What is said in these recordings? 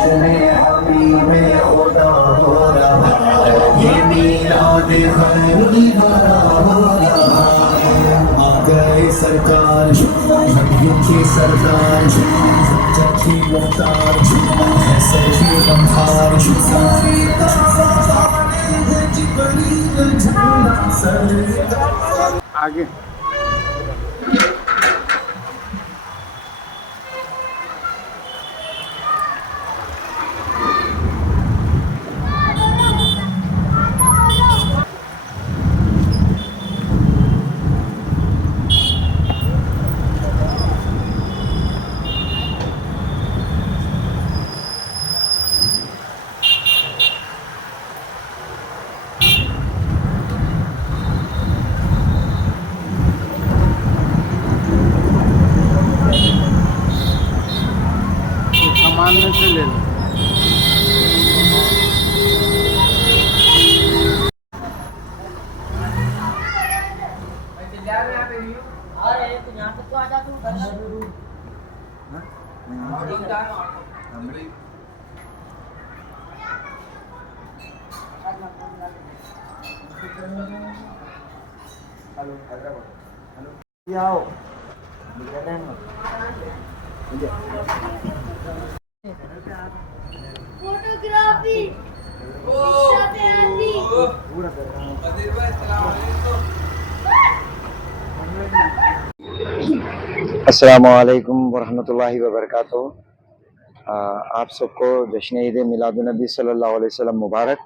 जश्न हबीबे खुदा हो रहा है, ये मीलाद खैरी भरा हो रहा है। आ गए सरकार नबियों के सरदार, जब की मुख्तार है सैफी गमखार, सारी जिब्रील झंडा सर आगे। सामान में से ले लो। हेलो हैदराबाद, हेलो आओ फोटोग्राफी अस्सलामुअलैकुम वरहमतुल्लाहि वबरकातुहू। आप सबको जश्न ईद मिलादुन्नबी सल्लल्लाहु अलैहि वसल्लम मुबारक।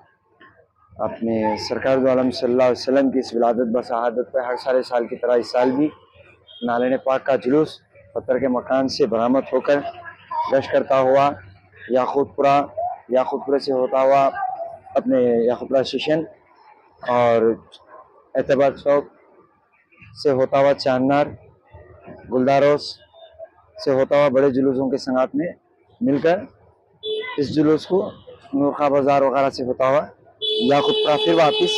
अपने सरकार दो आलम सल्लल्लाहु अलैहि वसल्लम की इस विलादत बशहादत पर हर साल की तरह इस साल भी नालन पाक का जुलूस पत्थर के मकान से बरामद होकर गश्त करता हुआ याकूतपुरा से होता हुआ अपने याकूतपुरा स्टेशन और एतबार चौक से होता हुआ चांदनार गुलदारोस से होता हुआ बड़े जुलूसों के संगात में मिलकर इस जुलूस को नूरखा बाजार वगैरह से होता हुआ याकूतपुरा फिर वापस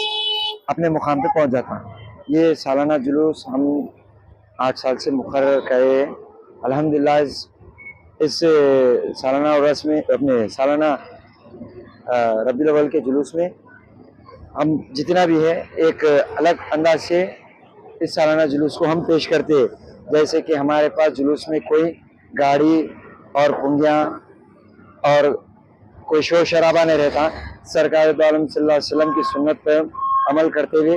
अपने मुकाम पे पहुंच जाता है। ये सालाना जुलूस हम 8 साल से मुकर्रर करे। अल्हम्दुलिल्लाह इस सालाना उर्स में अपने सालाना रबीउल अव्वल के जुलूस में हम जितना भी है एक अलग अंदाज से इस सालाना जुलूस को हम पेश करते हैं। जैसे कि हमारे पास जुलूस में कोई गाड़ी और पुंगियाँ और कोई शोर शराबा नहीं रहता। सरकार दो आलम सल्लल्लाहु अलैहि वसल्लम की सुन्नत पर अमल करते हुए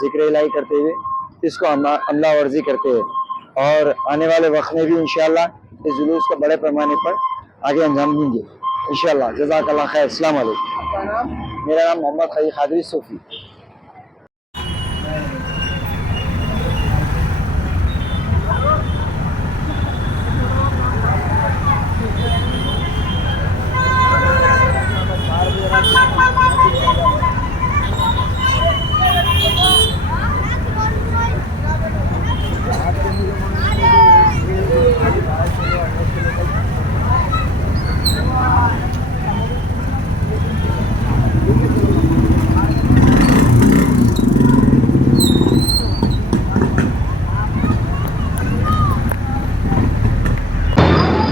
जिक्र इलाही करते हुए इसको अमला वर्जी करते हैं और आने वाले वक्त में भी इंशाअल्लाह इस जुलूस को बड़े पैमाने पर आगे अंजाम देंगे इंशाअल्लाह। जज़ाकल्लाह खैर। अस्सलाम वालेकुम। मेरा नाम मोहम्मद खलील कादरी सूफी।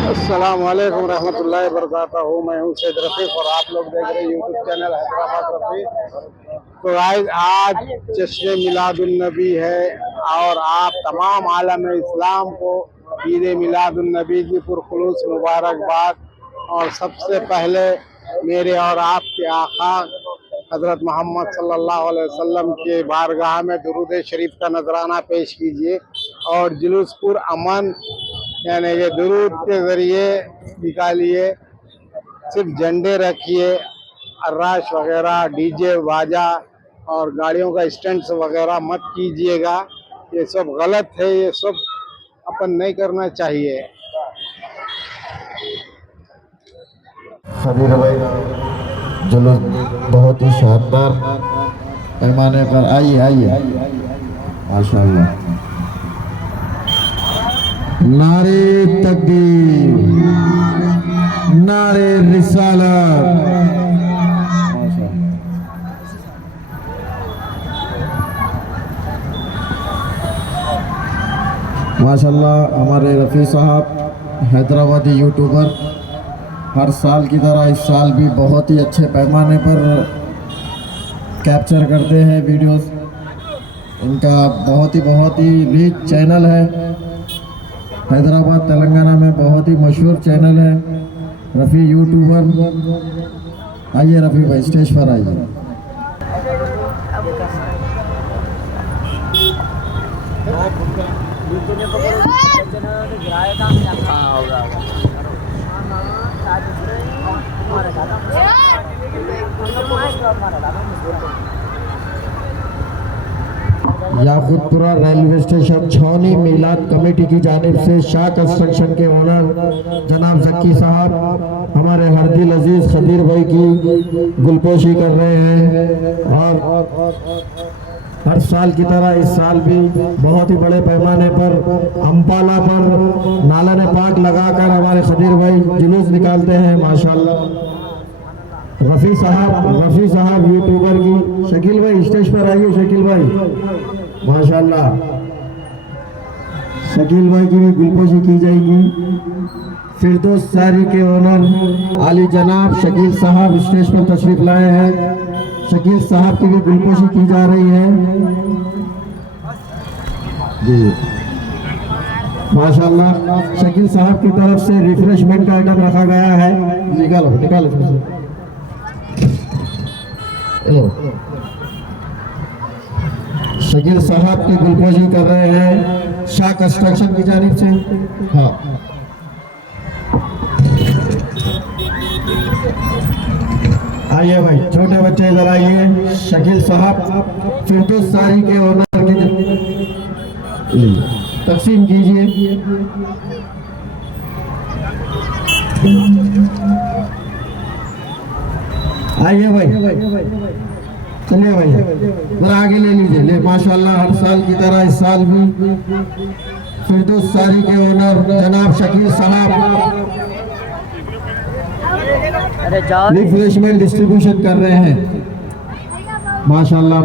अस्सलाम वालेकुम रहमतुल्लाहि वबरकातुहू। मैं हूँ सैयद रफ़ीक और आप लोग देख रहे हैं यूट्यूब चैनल हैदराबाद रफ़ीक। तो आज जश्न मिलादुन्नबी है और आप तमाम आलम इस्लाम को ईद मिलादुन्नबी की पुरखुलूस मुबारकबाद। और सबसे पहले मेरे और आपके आका हज़रत मोहम्मद सल्लल्लाहु अलैहि वसल्लम के बारगाह में दुरूद शरीफ का नजराना पेश कीजिए और जुलूस पुर अमन यानी ये दुरूद के ज़रिए निकालिए। सिर्फ झंडे रखिए, अर्राश वगैरह डीजे बाजा और गाड़ियों का स्टंट्स वगैरह मत कीजिएगा। ये सब गलत है, ये सब अपन नहीं करना चाहिए। खबीर भाई जुलूस बहुत ही शानदार पैमाने पर आइए माशाअल्लाह। नारे तकबीर, नारे रिसालत। माशाअल्लाह हमारे रफ़ी साहब हैदराबादी यूट्यूबर हर साल की तरह इस साल भी बहुत ही अच्छे पैमाने पर कैप्चर करते हैं वीडियोस। इनका बहुत ही रिच चैनल है, हैदराबाद तेलंगाना में बहुत ही मशहूर चैनल है रफ़ी यूट्यूबर। आइए रफ़ी भाई स्टेज पर आइए। याकूतपुरा रेलवे स्टेशन छौनी मिलाद कमेटी की जानिब से शाह कंस्ट्रक्शन के ओनर जनाब जक्की साहब हमारे हरदिल अजीज खदीर भाई की गुलपोशी कर रहे हैं। और हर साल की तरह इस साल भी बहुत ही बड़े पैमाने पर अम्पाला पर नालन पाक लगाकर हमारे खदीर भाई जुलूस निकालते हैं माशाल्लाह। रफ़ी साहब यूट्यूबर की। शकील भाई स्टेज पर आइए, शकील भाई माशाल्लाह। शकील भाई की भी गुलपोशी की जाएगी। फिरदौस सारी के ओनर आली जनाब शकील साहब स्टेज पर तशरीफ लाए हैं। शकील साहब की भी गुलपोशी की जा रही है जी माशाल्लाह। शकील साहब की तरफ से रिफ्रेशमेंट का आइटम रखा गया है। निकालो शकील साहब की गुलपोशी कर रहे हैं शाह कंस्ट्रक्शन की जानिब से। हाँ आइए भाई, छोटे बच्चे इधर आइए। शकील साहब फिरदौस सारी के ओनर की तकसीम कीजिए। आइए भाई, चलिए भाई जरा आगे ले लीजिए। ले माशाल्लाह, हर साल की तरह इस साल भी फिरदौस सारी के ओनर जनाब शकील साहब रिफ्रेशमेंट डिस्ट्रीब्यूशन कर रहे हैं माशाल्लाह।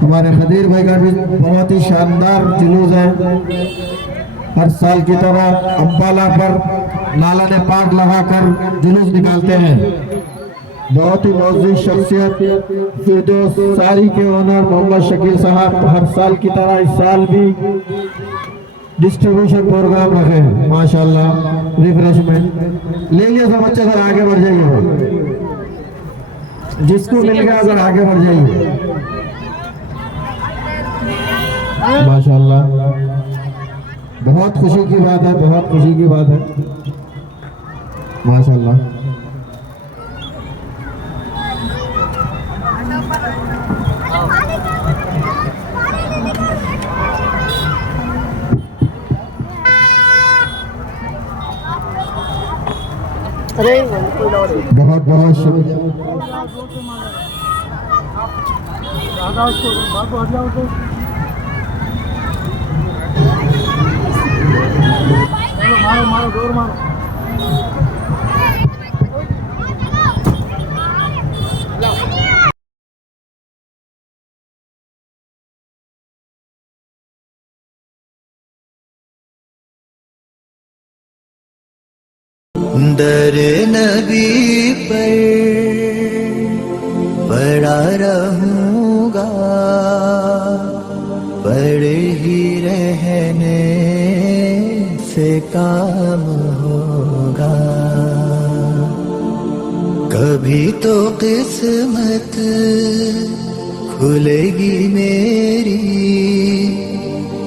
हमारे खदीर भाई का भी बहुत ही शानदार जुलूस है। हर साल की तरह अम्बाला पर नालन पाक लगाकर जुलूस निकालते हैं। बहुत ही मौजूद शख्सियत फिरदौस सारी के ओनर मोहम्मद शकील साहब हर साल की तरह इस साल भी डिस्ट्रीब्यूशन प्रोग्राम रखे हैं माशाल्लाह। रिफ्रेशमेंट ले लिया सब बच्चे, सर आगे बढ़ जाइए। जिसको मिल गया सर आगे बढ़ जाइए माशाल्लाह। बहुत खुशी की बात है, बहुत खुशी की बात है माशाल्लाह। बहुत बहुत शुक्रिया। मारो जोर मारो। दर नबी पर पड़ा रहूंगा, पड़े ही रहने से काम होगा। कभी तो किस्मत खुलेगी मेरी,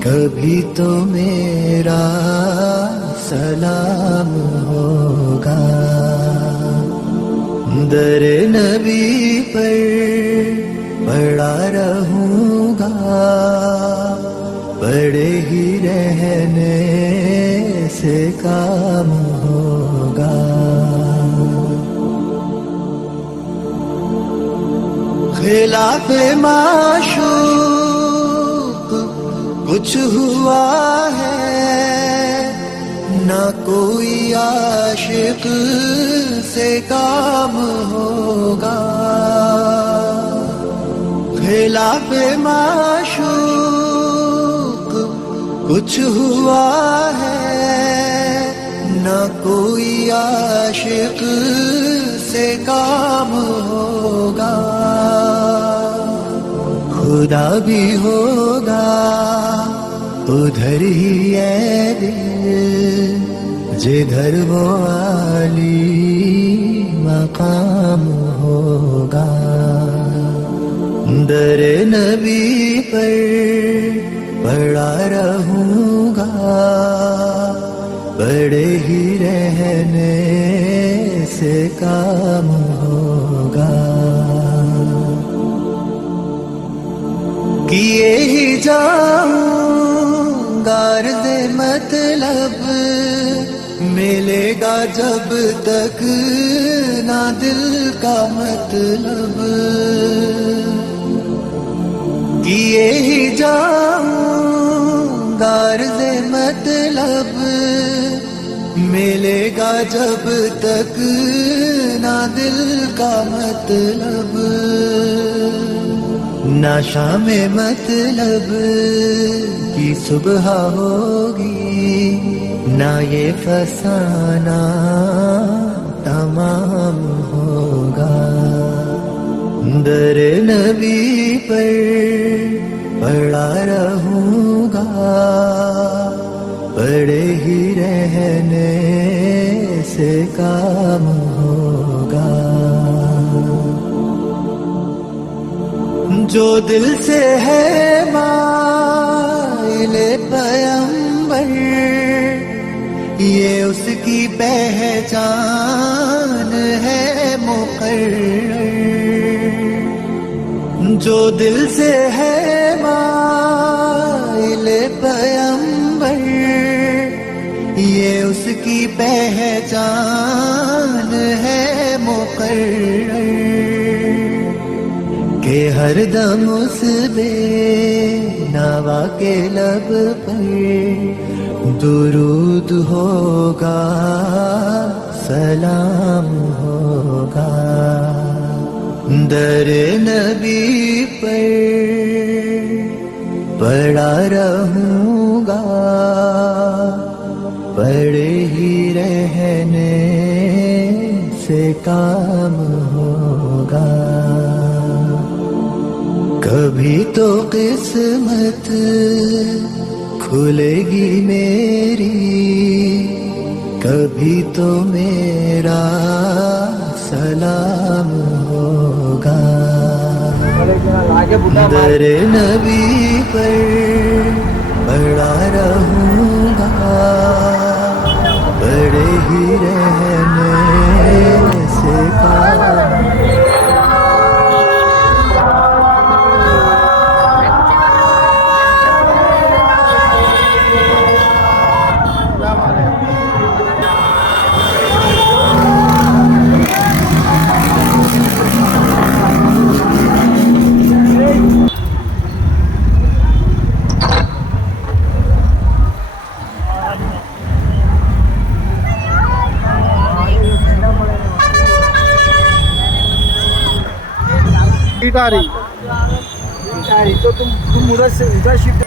कभी तो मेरा सलाम होगा। दर नबी पर पड़ा रहूंगा, पड़े ही रहने से काम होगा। खिलाफे माशूक कुछ हुआ है, ना कोई आशिक से काम होगा। खिलाफे माशूक कुछ हुआ है, न ना कोई आशिक से काम होगा, खुदा भी होगा उधर ही है दिल जिधर वो आली मकाम होगा। दर नबी पर पड़ा रहूंगा, बड़े ही रहने से काम होगा। किए ही जाऊंगा अर्ज़े मतलब, मिलेगा जब तक ना दिल का मतलब। किए ही जाऊंगा अर्ज़े मतलब, मिलेगा जब तक ना दिल का मतलब। ना शाम मतलब की सुबह होगी, ना ये फसाना तमाम होगा। दर नबी पर पड़ा रहूंगा, पड़े ही रहने से काम होगा। जो दिल से है माइले पैगंबर, ये उसकी पहचान है मुकर्रर। जो दिल से है माइले पैगंबर, ये उसकी पहचान है मुकर्रर। के हर दम उस बेनवा के लब पर दुरूद होगा, सलाम होगा। दर नबी पर पड़ा रहूंगा, पड़े ही रहने से काम होगा। कभी तो किस्मत खुलेगी मेरी, कभी तो मेरा सलाम होगा। दर नबी पर पड़ा रहूंगा, बड़े ही रहने से काम। तो तुम उधर से उधर शिफ्ट।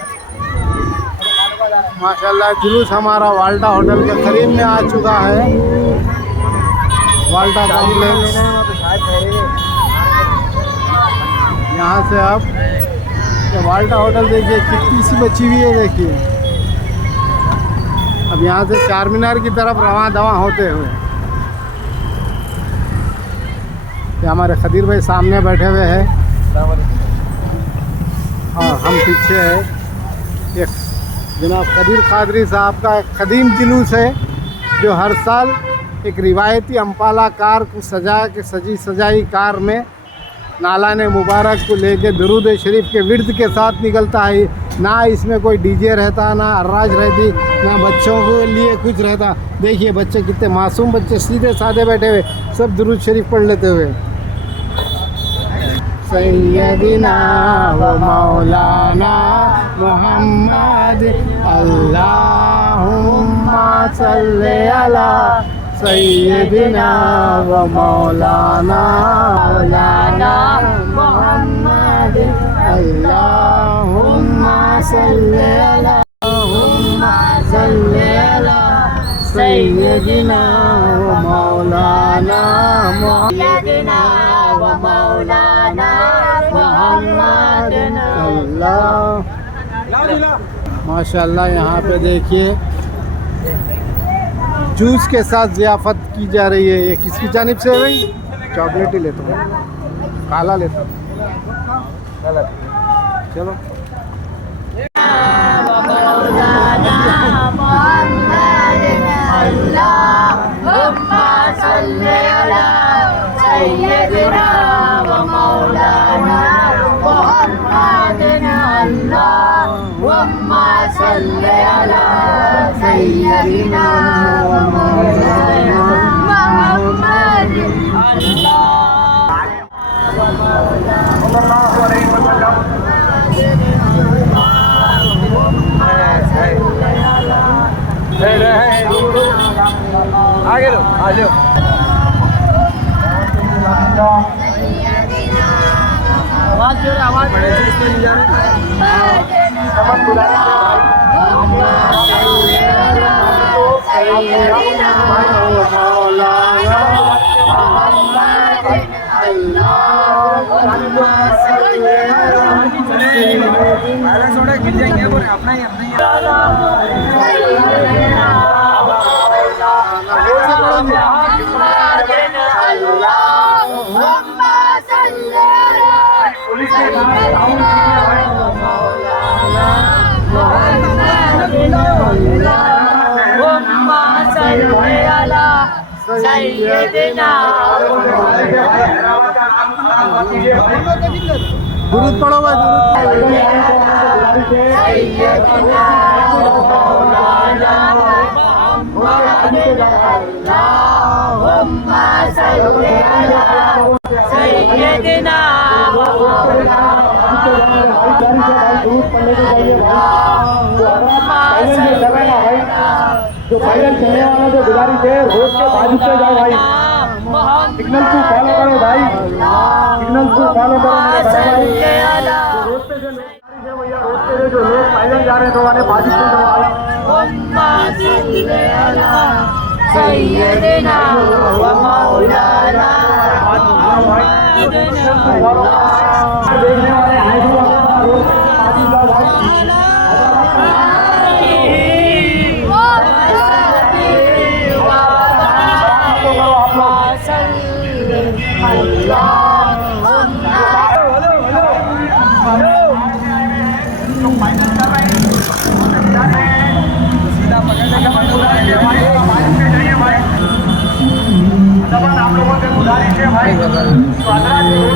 माशाल्लाह जुलूस हमारा वाल्टा होटल के करीब में आ चुका है। वाल्टा कॉम्प्लेक्स, यहाँ से आप वाल्टा होटल देखिए कितनी सी बची हुई है। देखिए अब यहाँ से चार मीनार की तरफ रवां दवा होते हुए। हमारे खदीर भाई सामने बैठे हुए हैं और हम पीछे है। एक जनाब कदीर कादरी साहब का एक कदीम जुलूस है जो हर साल एक रिवायती अम्पाला कार को सजा के सजी सजाई कार में नालान मुबारक को लेके दुरूद शरीफ के विर्द के साथ निकलता है। ना इसमें कोई डीजे रहता, ना अर्राज रहती, ना बच्चों के लिए कुछ रहता। देखिए बच्चे कितने मासूम बच्चे सीधे साधे बैठे हुए सब दुरूद शरीफ पढ़ लेते हुए। सैयदना व मौलाना मुहम्मद अल्लाहुम्मा सल्ली अला सैयदना व मौलाना मुहम्मद अल्लाहुम्मा सल्ली अला सैयदना सैयदना व मौलाना सैयदना व मौलाना मुहम्मद माशाल्लाह। यहाँ पे देखिए जूस के साथ ज़ियाफ़त की जा रही है। ये किसकी जानिब से है भाई? चॉकलेट ही लेता हूँ, काला लेता हूँ। चलो सैयदना व मौलाना मुहम्मद अल्लाहुम्मा सल्ली अला सैयदना व मौलाना मुहम्मद आगे लो, आ जाओ। आवाज बड़े से इसमें नहीं जा रहे। गिर जाएंगे अपना ही दुरूद पढ़ो भाई, जो पैदल चलने वाला जो गुजारिश है रोड के बाजू से जाओ भाई, सिग्नल को फॉलो करो भाई, सिग्नल को फॉलो करो मेरे भाई। रोड पे जो लोग भैया, रोड पे जो लोग पैदल जा रहे हैं तो वाले बाजू से जाओ भाई। सैयदना व मौलाना देखने वाले आए तो रोड पे बाजू जाओ भाई। आप लोगों से गुजारिश है भाई, रोड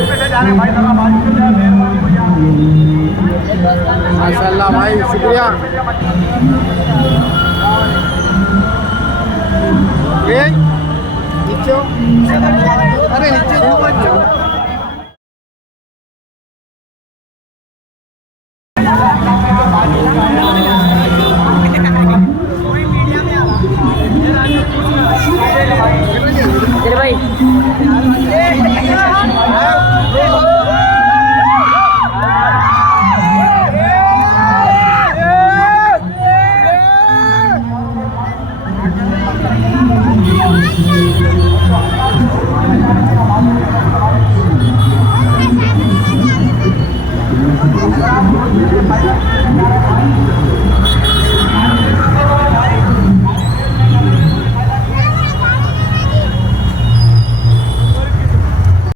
पे से जा रहे भाई, माशाल्लाह भाई, शुक्रिया। नीचे, अरे नीचे